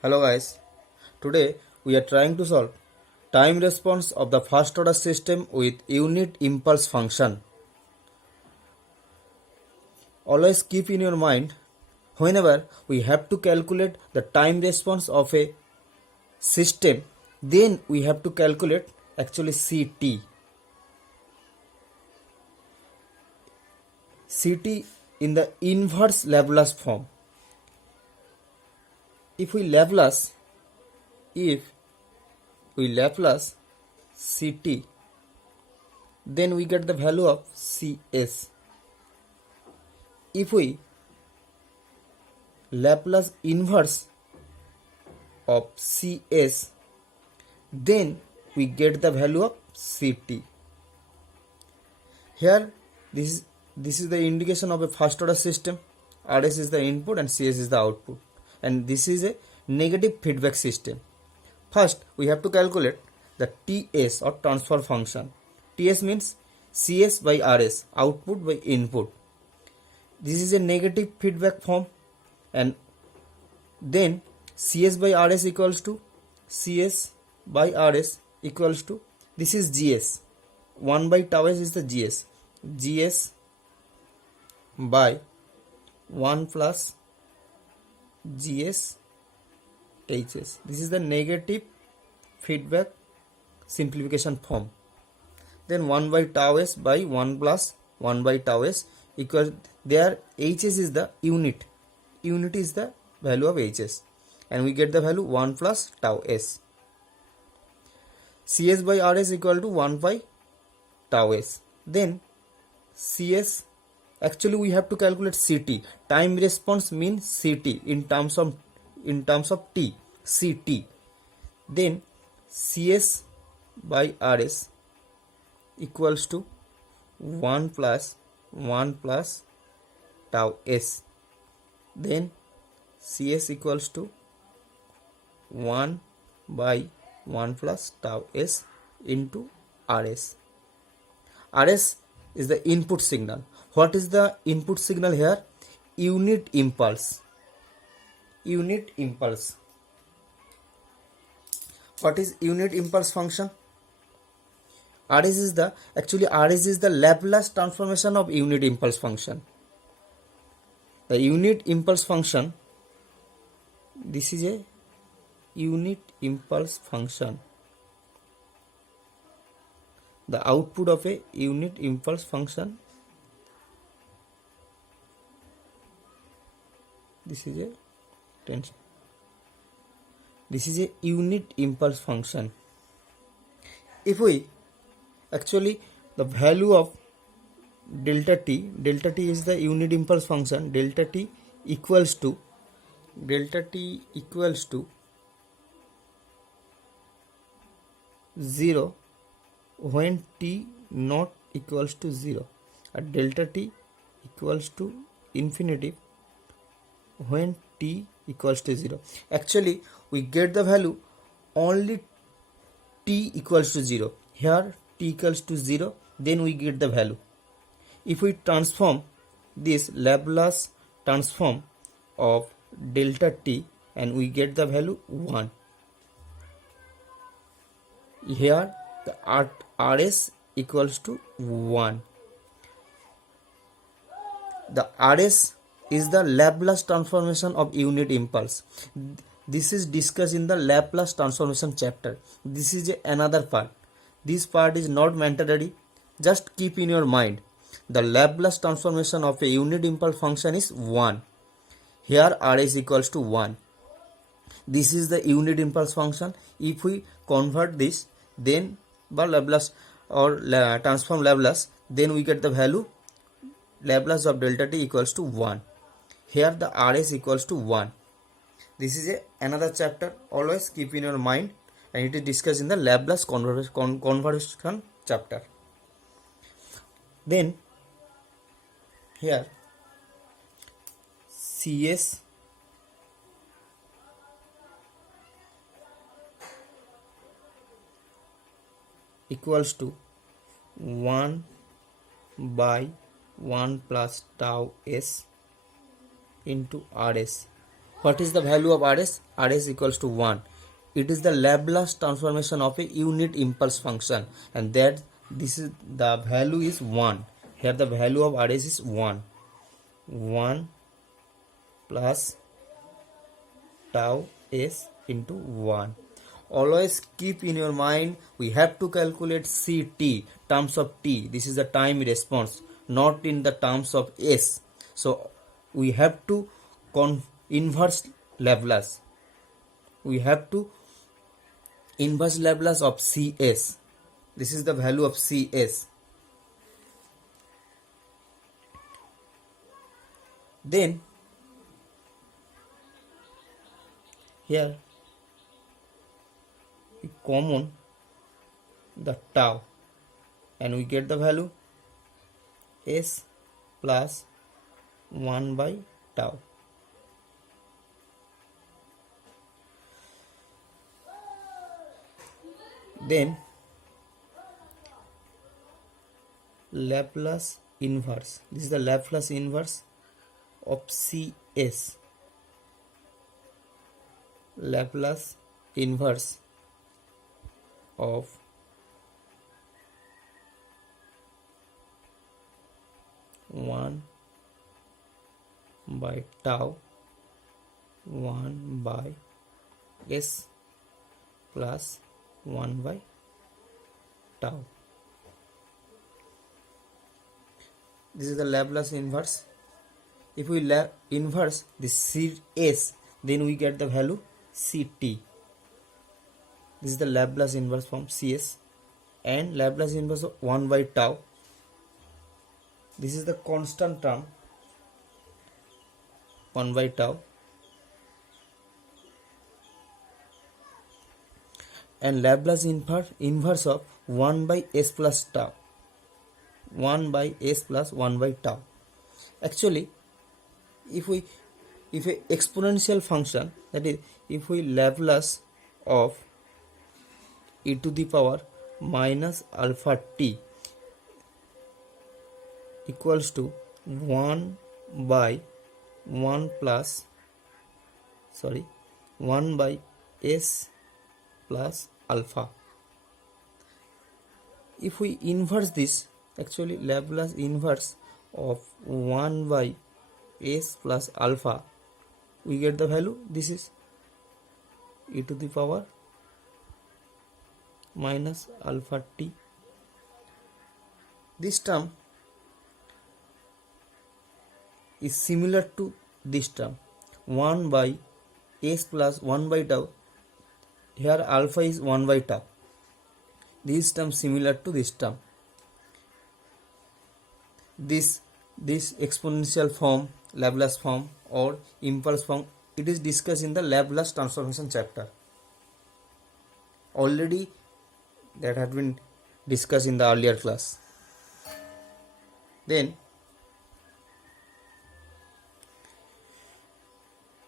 Hello guys, today we are trying to solve time response of the first order system with unit impulse function. Always keep in your mind, whenever we have to calculate the time response of a system, then we have to calculate actually CT. CT in the inverse Laplace form. If we Laplace CT, then we get the value of CS. If we Laplace inverse of CS, then we get the value of CT. Here this is the indication of a first order system. RS is the input and CS is the output, and this is a negative feedback system. First we have to calculate the TS or transfer function. TS means CS by RS, output by input. This is a negative feedback form, and then CS by RS equals to this is GS. 1 by tau s is the GS by 1 plus GS HS. This is the negative feedback simplification form. Then 1 by tau s by 1 plus 1 by tau s equals, there HS is the unit is the value of HS, and we get the value 1 plus tau s. CS by RS equal to 1 by tau s. Then CS, actually we have to calculate CT. Time response means CT in terms of T, CT. Then CS by RS equals to 1 plus tau s. Then CS equals to 1 by 1 plus tau s into RS. RS is the input signal. What is the input signal here? Unit impulse. What is unit impulse function? RS is the Laplace transformation of unit impulse function. The unit impulse function, this is a unit impulse function. The output of a unit impulse function, this is a unit impulse function. If we actually the value of delta t is the unit impulse function. Delta t equals to 0 when t not equals to 0, and delta t equals to infinity when t equals to 0. Actually we get the value only t equals to 0. Here t equals to 0, then we get the value. If we transform this Laplace transform of delta t, and we get the value 1. Here the RS equals to 1. The RS is the Laplace transformation of unit impulse. This is discussed in the Laplace transformation chapter. This is another part. This part is not mandatory. Just keep in your mind, the Laplace transformation of a unit impulse function is 1. Here RS equals to 1. This is the unit impulse function. If we convert this, then by Laplace or transform Laplace, then we get the value Laplace of delta t equals to 1. Here the RS equals to 1. This is another chapter. Always keep in your mind, and it is discussed in the Laplace conversion chapter. Then here CS equals to 1 by 1 plus tau s into RS. What is the value of Rs? Rs equals to 1. It is the Laplace transformation of a unit impulse function, and that this is the value is 1. Here the value of Rs is 1. 1 plus tau s into 1. Always keep in your mind, we have to calculate Ct, terms of t. This is the time response, not in the terms of s. So we have to inverse Laplace. We have to inverse Laplace of Cs. This is the value of Cs. Then here we common the tau and we get the value s plus 1 by tau. Then Laplace inverse. This is the Laplace inverse of Cs. Laplace inverse of 1 by tau 1 by s plus 1 by tau. This is the Laplace inverse. If we inverse the Cs, then we get the value Ct. This is the Laplace inverse from Cs, and Laplace inverse of 1 by tau. This is the constant term 1 by tau, and Laplace inverse of 1 by s plus tau. 1 by s plus 1 by tau. Actually, if a exponential function, that is, if we Laplace of e to the power minus alpha t equals to 1 by 1 by s plus alpha. If we inverse this, actually Laplace inverse of 1 by s plus alpha, we get the value, this is e to the power minus alpha t. This term is similar to this term 1 by s plus 1 by tau. Here alpha is 1 by tau. This term similar to this term. This exponential form, Laplace form or impulse form, it is discussed in the Laplace transformation chapter. Already that had been discussed in the earlier class. Then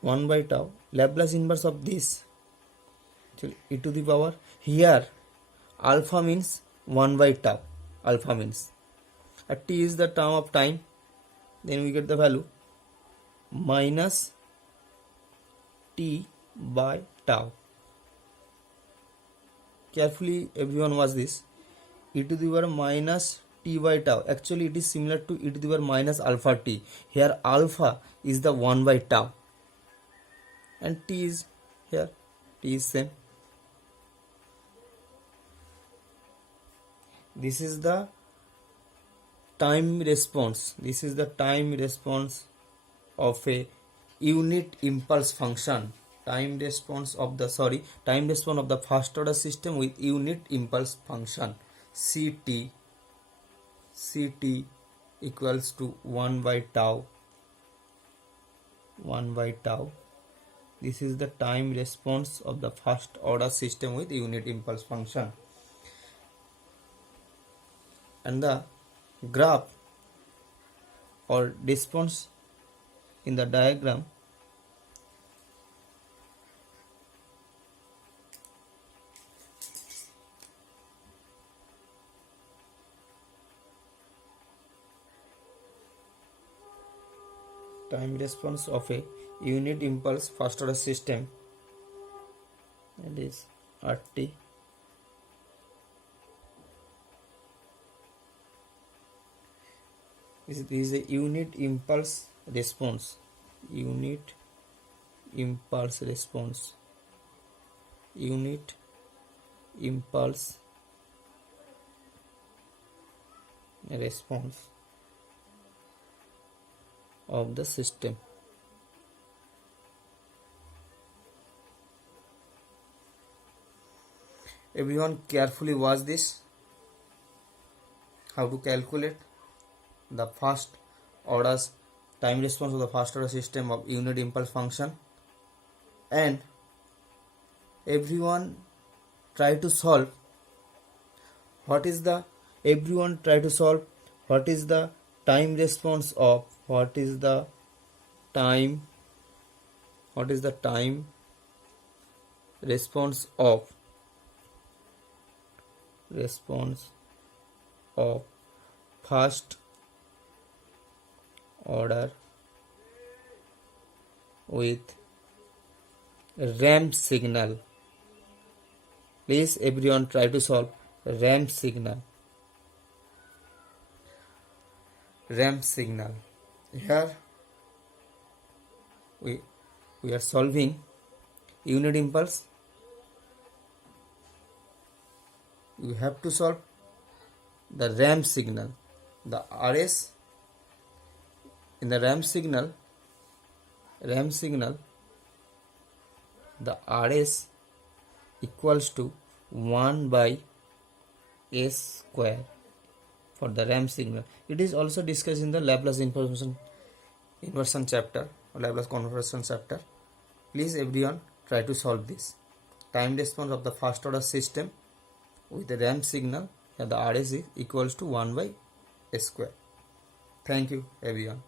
1 by tau, Laplace inverse of this, e to the power, here alpha means 1 by tau, alpha means, t is the term of time, then we get the value minus t by tau. Carefully everyone watch this, e to the power minus t by tau, actually it is similar to e to the power minus alpha t. Here alpha is the 1 by tau and t is here, t is same. This is the time response. This is the time response of a unit impulse function. Time response of the first order system with unit impulse function. Ct equals to 1 by tau. 1 by tau. This is the time response of the first order system with unit impulse function. And the graph or response in the diagram time response of a unit impulse first order system, that is RT, this is a unit impulse response, unit impulse response, unit impulse response of the system. Everyone carefully watch this, how to calculate the first order's time response of the first order system of unit impulse function, and everyone try to solve what is the time response of time response of first order with ramp signal. Please everyone try to solve ramp signal. Here we are solving unit impulse. You have to solve the ramp signal, the RS. In the ramp signal, the RS equals to 1 by S square for the ramp signal. It is also discussed in the Laplace inversion chapter or Laplace conversion chapter. Please everyone try to solve this. Time response of the first order system with the ramp signal, and the RS is equals to 1 by S square. Thank you everyone.